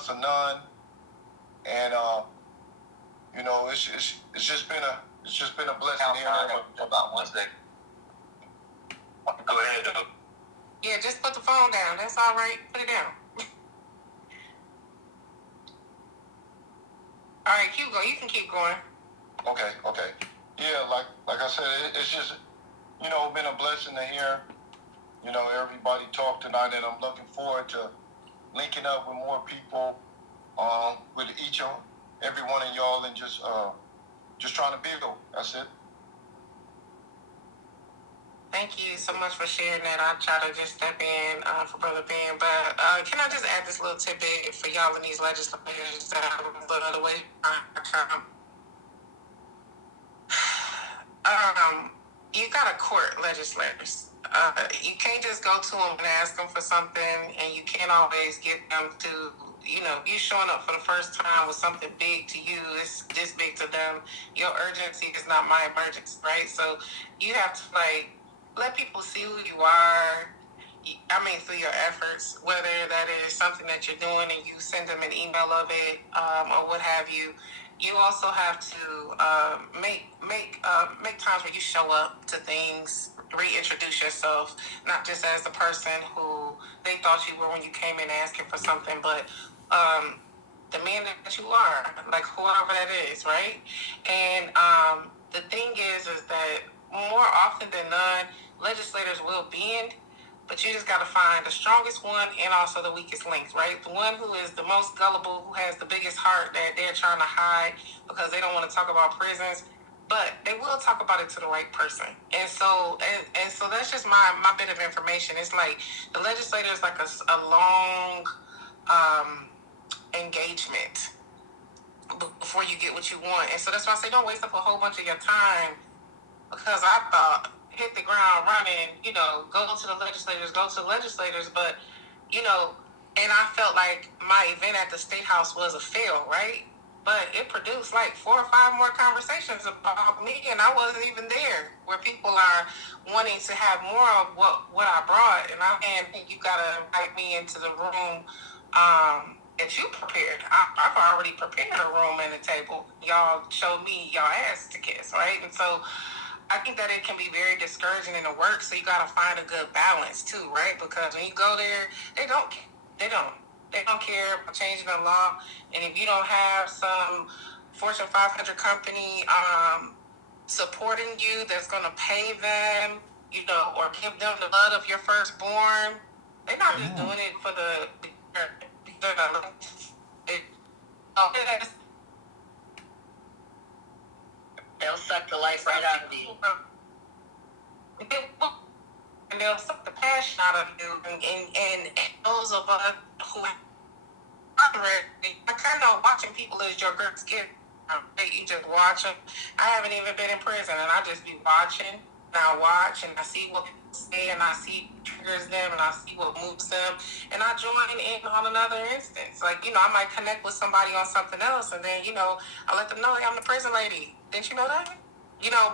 plus a none, and it's just been a blessing here. About one second. Go ahead, though. Yeah, just put the phone down. That's all right. Put it down. All right, keep going. You can keep going. Okay. Yeah, like I said, it's just been a blessing to hear everybody talk tonight, and I'm looking forward to linking up with more people, with every one of y'all, and just trying to build. That's it. Thank you so much for sharing that. I'll try to just step in for Brother Ben. But can I just add this little tidbit for y'all in these legislators that are the way you got to court legislators. You can't just go to them and ask them for something, and you can't always get them to, you showing up for the first time with something big to you, it's this big to them. Your urgency is not my emergency, right? So you have to, let people see who you are. Through your efforts, whether that is something that you're doing and you send them an email of it, or what have you. You also have to make times where you show up to things, reintroduce yourself, not just as the person who they thought you were when you came in asking for something, but the man that you are, like whoever that is, right? And the thing is that more often than not, legislators will bend, but you just got to find the strongest one and also the weakest links, right? The one who is the most gullible, who has the biggest heart that they're trying to hide because they don't want to talk about prisons, but they will talk about it to the right person. And so that's just my bit of information. It's like the legislator is like a long engagement before you get what you want. And so that's why I say don't waste up a whole bunch of your time, because I thought hit the ground running, go to the legislators, but, and I felt like my event at the State House was a fail, right? But it produced like 4 or 5 more conversations about me, and I wasn't even there, where people are wanting to have more of what I brought. And I think you got to invite me into the room that you prepared. I've already prepared a room and a table. Y'all showed me y'all ass to kiss, right? And so I think that it can be very discouraging in the work, so you got to find a good balance too, right? Because when you go there, they don't care about changing the law, and if you don't have some Fortune 500 company supporting you that's going to pay them, or give them the blood of your firstborn, they're not just doing it for they'll suck the life right out of you. And they'll suck the passion out of you. And those of us who I kind of watching people as your greatest gift. You just watch them. I haven't even been in prison, and I just be watching. And I watch, and I see what people say, and I see what triggers them, and I see what moves them, and I join in on another instance. I might connect with somebody on something else, and then, I let them know, hey, I'm the prison lady. Didn't you know that?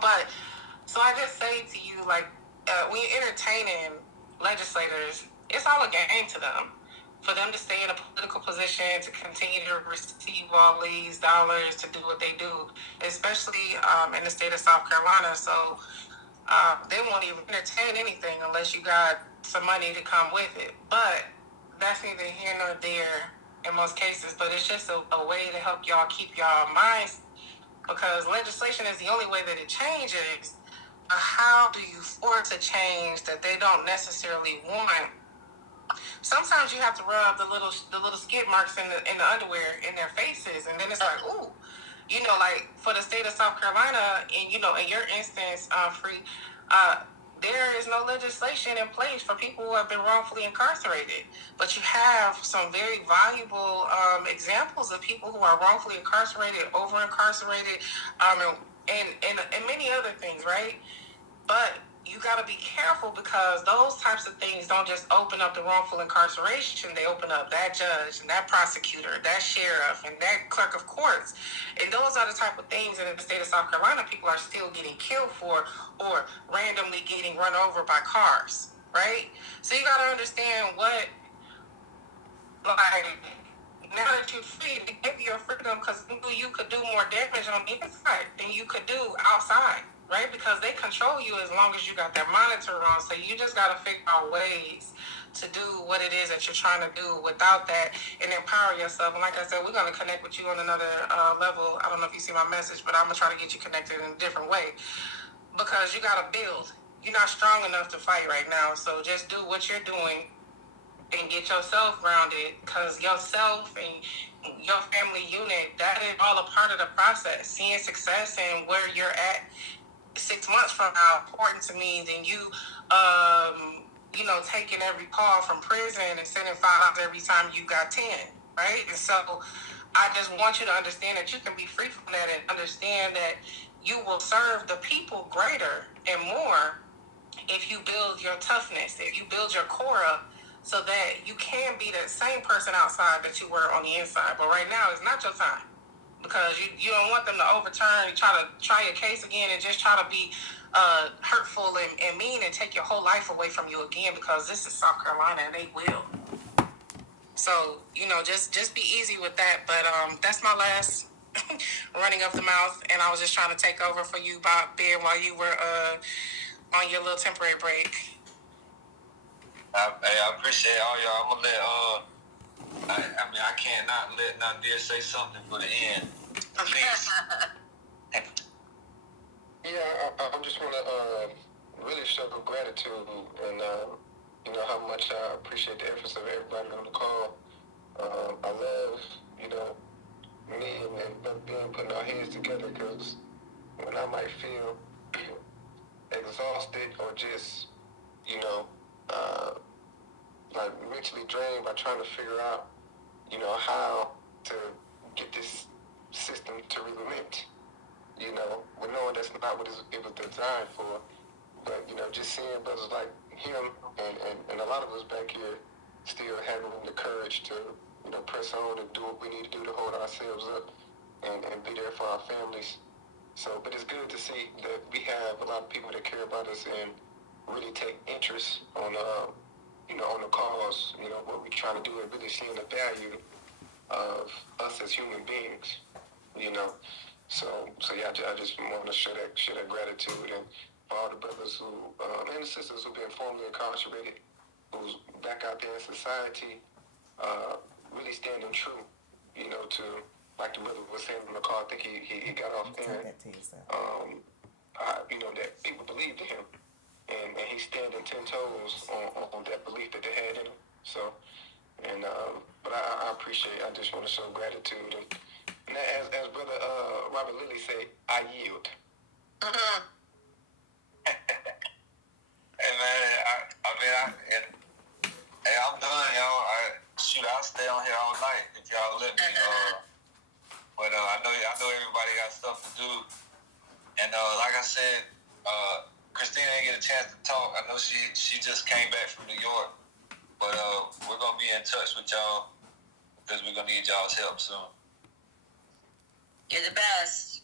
But, so I just say to you, when you're entertaining legislators, it's all a game to them. For them to stay in a political position, to continue to receive all these dollars to do what they do, especially in the state of South Carolina. So they won't even entertain anything unless you got some money to come with it. But that's neither here nor there in most cases. But it's just a way to help y'all keep y'all minds, because legislation is the only way that it changes. How do you force a change that they don't necessarily want? Sometimes you have to rub the little skid marks in the underwear in their faces, and then it's like, ooh, for the state of South Carolina, and in your instance, Free, there is no legislation in place for people who have been wrongfully incarcerated, but you have some very valuable examples of people who are wrongfully incarcerated, over incarcerated, and many other things, right? But you got to be careful, because those types of things don't just open up the wrongful incarceration. They open up that judge and that prosecutor, that sheriff, and that clerk of courts. And those are the type of things in the state of South Carolina people are still getting killed for, or randomly getting run over by cars, right? So you got to understand now that you're free, they gave you your freedom because they knew you could do more damage on the inside than you could do outside, right? Because they control you as long as you got that monitor on. So you just got to figure out ways to do what it is that you're trying to do without that and empower yourself. And like I said, we're going to connect with you on another level. I don't know if you see my message, but I'm going to try to get you connected in a different way because you got to build. You're not strong enough to fight right now. So just do what you're doing and get yourself grounded, because yourself and your family unit, that is all a part of the process. Seeing success and where you're at 6 months from now important to me than you taking every call from prison and sending $5 every time you got 10, right? And so I just want you to understand that you can be free from that and understand that you will serve the people greater and more if you build your toughness, if you build your core up, so that you can be that same person outside that you were on the inside. But right now, it's not your time, because you don't want them to overturn and try your case again and just try to be hurtful and mean and take your whole life away from you again, because this is South Carolina and they will. So, just be easy with that. But that's my last running of the mouth, and I was just trying to take over for you, Bob, Ben, while you were on your little temporary break. I appreciate all y'all. I'm gonna let I can't not let Nadia say something for the end. Please. Yeah, I just want to really show gratitude and how much I appreciate the efforts of everybody on the call. I love me and being putting our heads together, because when I might feel exhausted or just like mentally drained by trying to figure out how to get this system to relent, with knowing that's not what it was designed for. But just seeing brothers like him and a lot of us back here still having the courage to press on and do what we need to do to hold ourselves up and be there for our families. So, but it's good to see that we have a lot of people that care about us and really take interest on on the cause, what we're trying to do, and really seeing the value of us as human beings, So yeah, I just want to share that gratitude, and for all the brothers who and the sisters who've been formerly incarcerated, who's back out there in society, really standing true, to, like the brother was saying on the call. I think he got off there. That people believed in him, and he's standing 10 toes on that belief that they had in him. So, but I appreciate. I just want to show gratitude, and as brother Robert Lilly said, I yield. Hey man, I'm done, y'all. I'll stay on here all night if y'all let me. But I know everybody got stuff to do, and like I said, Christina didn't get a chance to talk. I know she just came back from New York, but we're gonna be in touch with y'all, because we're gonna need y'all's help soon. You're the best.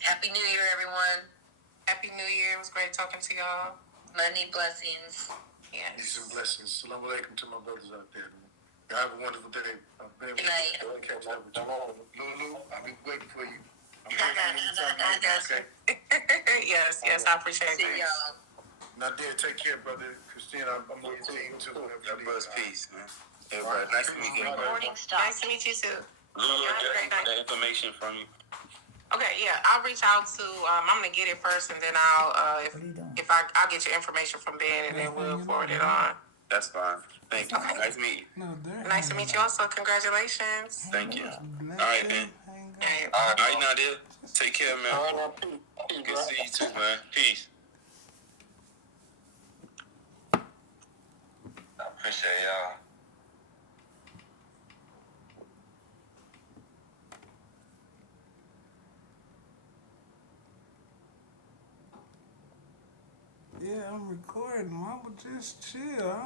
Happy New Year, everyone. Happy New Year. It was great talking to y'all. Many blessings. Yes. Peace and blessings. Assalamu alaikum to my brothers out there. Y'all have a wonderful day. Good night. I'll catch up with you. Lulu, I'll be waiting for you. I got you. Yes, I appreciate See that. y'all. Nadia, take care, brother. Christina, I'm on your team too. That buzz, peace, man. Everybody, nice to meet you. Recording stop. Nice to meet you too. Lulu, Have a great night. the information from you. Okay, yeah, I'll reach out to. I'm gonna get it first, and then I'll I'll get your information from Ben, and then we'll forward it on. That's fine. Thank you. Okay. Nice to meet you. Nice to meet you also. Congratulations. Thank you. All right, Ben. Hey. All right, Nadia. Take care, man. Good to see you too, man. Peace. I appreciate y'all. Yeah, I'm recording. Mama, just chill.